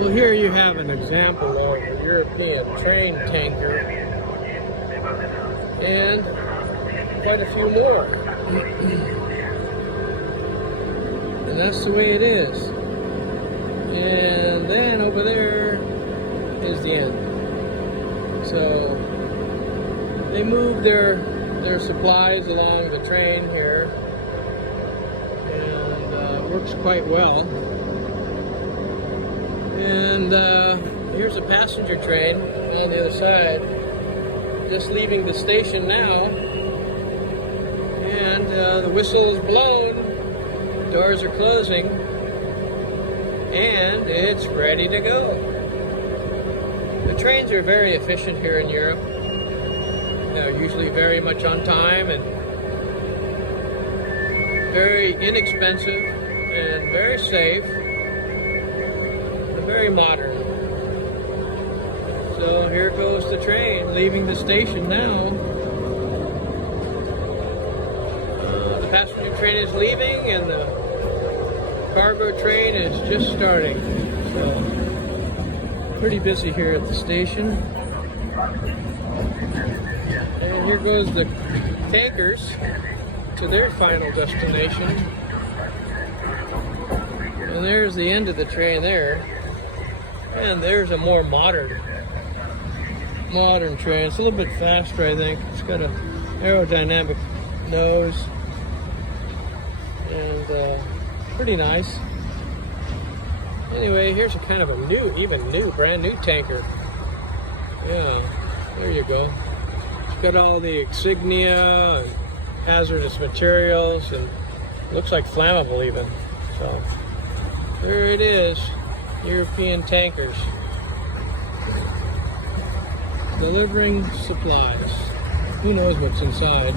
Well, here you have an example of a European train tanker and quite a few more. And that's the way it is. And then over there is the end. So they move their supplies along the train here, and works quite well. And here's a passenger train on the other side, just leaving the station now. And the whistle is blown, doors are closing, and it's ready to go. The trains are very efficient here in Europe. They're usually very much on time and very inexpensive and very safe. Very modern. So here goes the train leaving the station now. The passenger train is leaving and the cargo train is just starting. So pretty busy here at the station. And here goes the tankers to their final destination. And there's the end of the train there. And there's a more modern train. It's a little bit faster, I think. It's got an aerodynamic nose, and pretty nice. Anyway, here's a kind of a brand new tanker. Yeah, there you go. It's got all the insignia and hazardous materials, and looks like flammable even. So there it is. European tankers delivering supplies. Who knows what's inside?